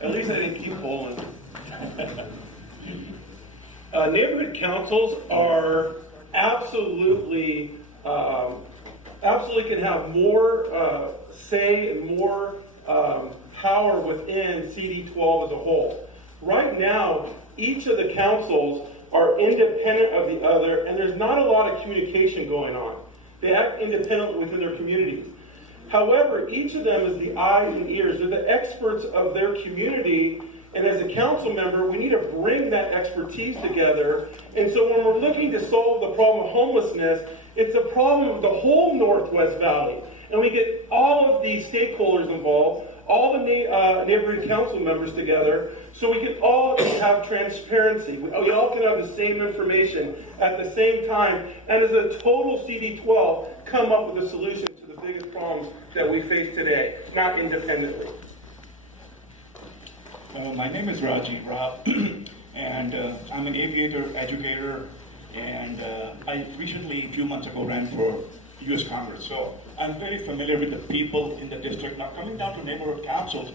At least I didn't keep bowling. Neighborhood councils are absolutely can have more say and more power within CD-12 as a whole. Right now, each of the councils are independent of the other, and there's not a lot of communication going on. They act independently within their communities. However, each of them is the eyes and ears. They're the experts of their community, and as a council member, we need to bring that expertise together. And so when we're looking to solve the problem of homelessness, it's a problem of the whole Northwest Valley. And we get all of these stakeholders involved, all the neighborhood council members together, so we can all have transparency. We all can have the same information at the same time, and as a total CD-12, come up with a solution to the biggest problems that we face today, not independently. My name is Rajeev Rob, and I'm an aviator educator, and I recently, a few months ago, ran for U.S. Congress. So I'm very familiar with the people in the district. Now, coming down to neighborhood councils,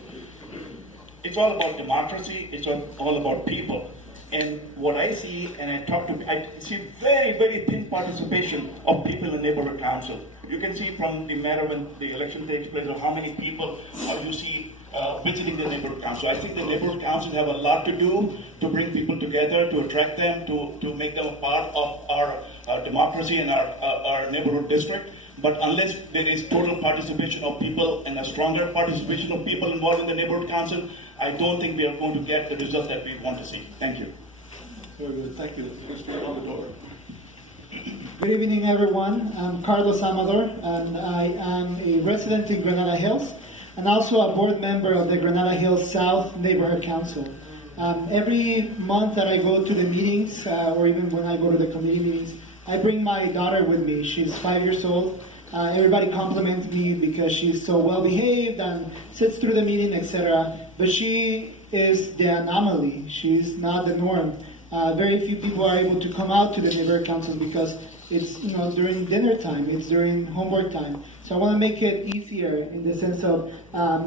it's all about democracy, it's all about people. And what I see, and I see very, very thin participation of people in the neighborhood council. You can see from the matter when the election takes place, or how many people you see visiting the neighborhood council. I think the neighborhood councils have a lot to do to bring people together, to attract them, to make them a part of our democracy and our neighborhood district. But unless there is total participation of people and a stronger participation of people involved in the neighborhood council, I don't think we are going to get the result that we want to see. Thank you. Very good. Thank you. Mr. Amador. Good evening, everyone. I'm Carlos Amador, and I am a resident in Granada Hills, and also a board member of the Granada Hills South Neighborhood Council. Every month that I go to the meetings, or even when I go to the committee meetings, I bring my daughter with me. She's 5 years old. Everybody compliments me because she's so well behaved and sits through the meeting, etc. But she is the anomaly. She's not the norm. Very few people are able to come out to the neighborhood councils because it's during dinner time, it's during homework time. So I want to make it easier in the sense of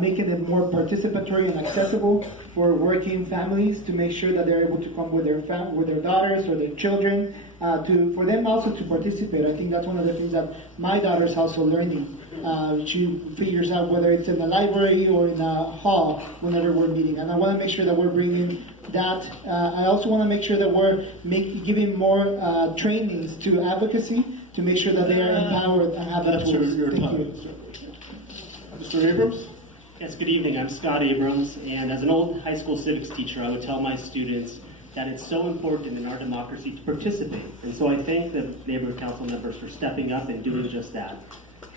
making it more participatory and accessible for working families to make sure that they're able to come with their daughters or their children for them also to participate. I think that's one of the things that my daughter is also learning. She figures out whether it's in a library or in a hall whenever we're meeting. And I want to make sure that we're bringing that. I also want to make sure that we're giving more trainings to advocacy to make sure that they are empowered and have the tools. Thank you. Mr. Abrams? Yes, good evening. I'm Scott Abrams, and as an old high school civics teacher, I would tell my students that it's so important in our democracy to participate. And so I thank the neighborhood council members for stepping up and doing just that.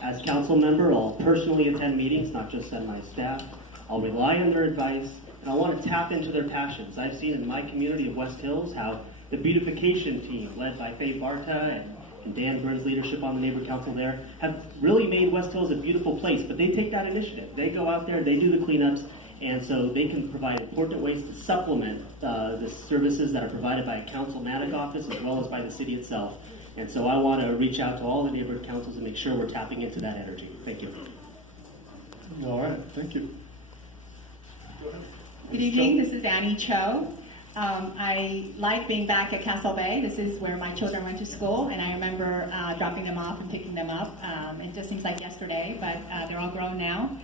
As council member, I'll personally attend meetings, not just send my staff. I'll rely on their advice, and I want to tap into their passions. I've seen in my community of West Hills how the beautification team, led by Faye Barta and Dan Byrne's leadership on the neighborhood council there, have really made West Hills a beautiful place. But they take that initiative. They go out there, they do the cleanups, and so they can provide important ways to supplement the services that are provided by a councilmatic office as well as by the city itself. And so I want to reach out to all the neighborhood councils and make sure we're tapping into that energy. Thank you. All right, thank you. Good evening, this is Annie Cho. I like being back at Castle Bay. This is where my children went to school, and I remember dropping them off and picking them up. It just seems like yesterday, but they're all grown now.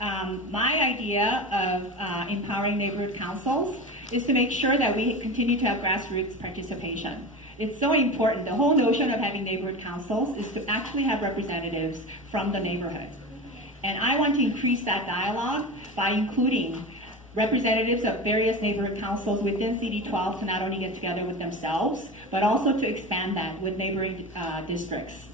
My idea of empowering neighborhood councils is to make sure that we continue to have grassroots participation. It's so important. The whole notion of having neighborhood councils is to actually have representatives from the neighborhood. And I want to increase that dialogue by including representatives of various neighborhood councils within CD-12 to not only get together with themselves, but also to expand that with neighboring districts.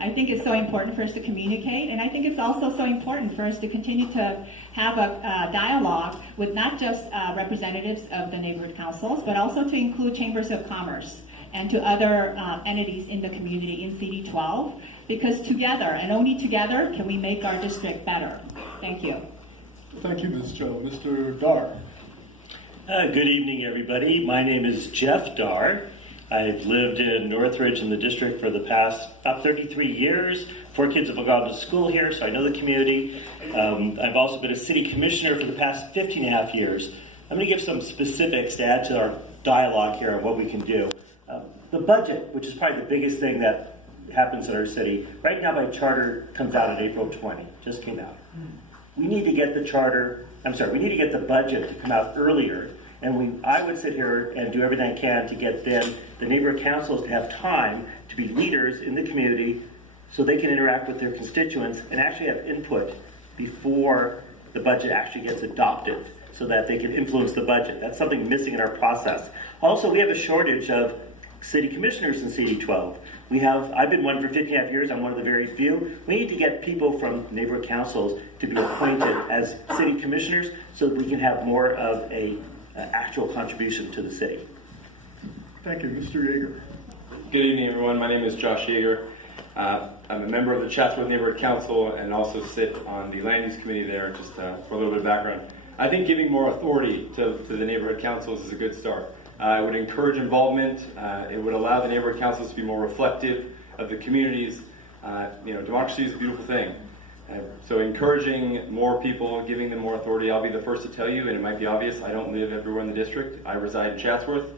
I think it's so important for us to communicate, and I think it's also so important for us to continue to have a dialogue with not just representatives of the neighborhood councils, but also to include chambers of commerce and to other entities in the community in CD-12, because together, and only together, can we make our district better. Thank you. Thank you, Ms. Cho. Mr. Dar. Good evening, everybody. My name is Jeff Dar. I've lived in Northridge in the district for the past about 33 years. 4 kids have gone to school here, so I know the community. I've also been a city commissioner for the past 15 and a half years. I'm going to give some specifics to add to our dialogue here on what we can do. The budget, which is probably the biggest thing that happens in our city, right now my charter comes out on April 20, just came out. We need to get we need to get the budget to come out earlier, and I would sit here and do everything I can to get them, the neighborhood councils, to have time to be leaders in the community so they can interact with their constituents and actually have input before the budget actually gets adopted so that they can influence the budget. That's something missing in our process. Also, we have a shortage of city commissioners in CD-12. I've been one for 15.5 years, I'm one of the very few. We need to get people from neighborhood councils to be appointed as city commissioners so that we can have more of an actual contribution to the city. Thank you. Mr. Yeager. Good evening, everyone. My name is Josh Yeager. I'm a member of the Chatsworth Neighborhood Council and also sit on the Land Use Committee there, just for a little bit of background. I think giving more authority to the neighborhood councils is a good start. It would encourage involvement. It would allow the neighborhood councils to be more reflective of the communities. Democracy is a beautiful thing. So encouraging more people, giving them more authority. I'll be the first to tell you, and it might be obvious, I don't live everywhere in the district. I reside in Chatsworth.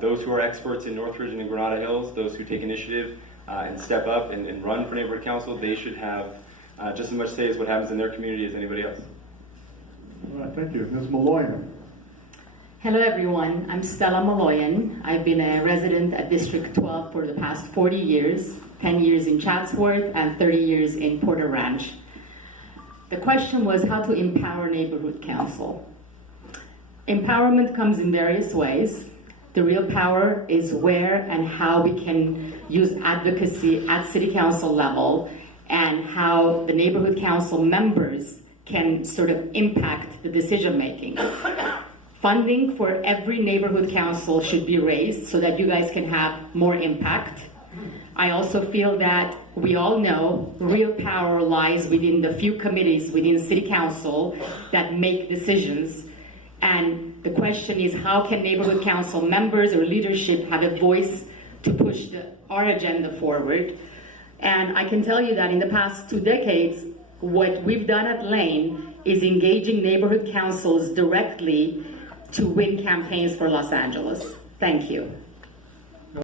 Those who are experts in Northridge and in Granada Hills, those who take initiative and step up and run for neighborhood council, they should have just as much say as what happens in their community as anybody else. All right, thank you. Ms. Maloyan. Hello everyone, I'm Stella Maloyan. I've been a resident at District 12 for the past 40 years, 10 years in Chatsworth and 30 years in Porter Ranch. The question was how to empower neighborhood council. Empowerment comes in various ways. The real power is where and how we can use advocacy at city council level and how the neighborhood council members can sort of impact the decision making. Funding for every neighborhood council should be raised so that you guys can have more impact. I also feel that we all know real power lies within the few committees within city council that make decisions. And the question is, how can neighborhood council members or leadership have a voice to push our agenda forward? And I can tell you that in the past 2 decades, what we've done at Lane is engaging neighborhood councils directly to win campaigns for Los Angeles. Thank you.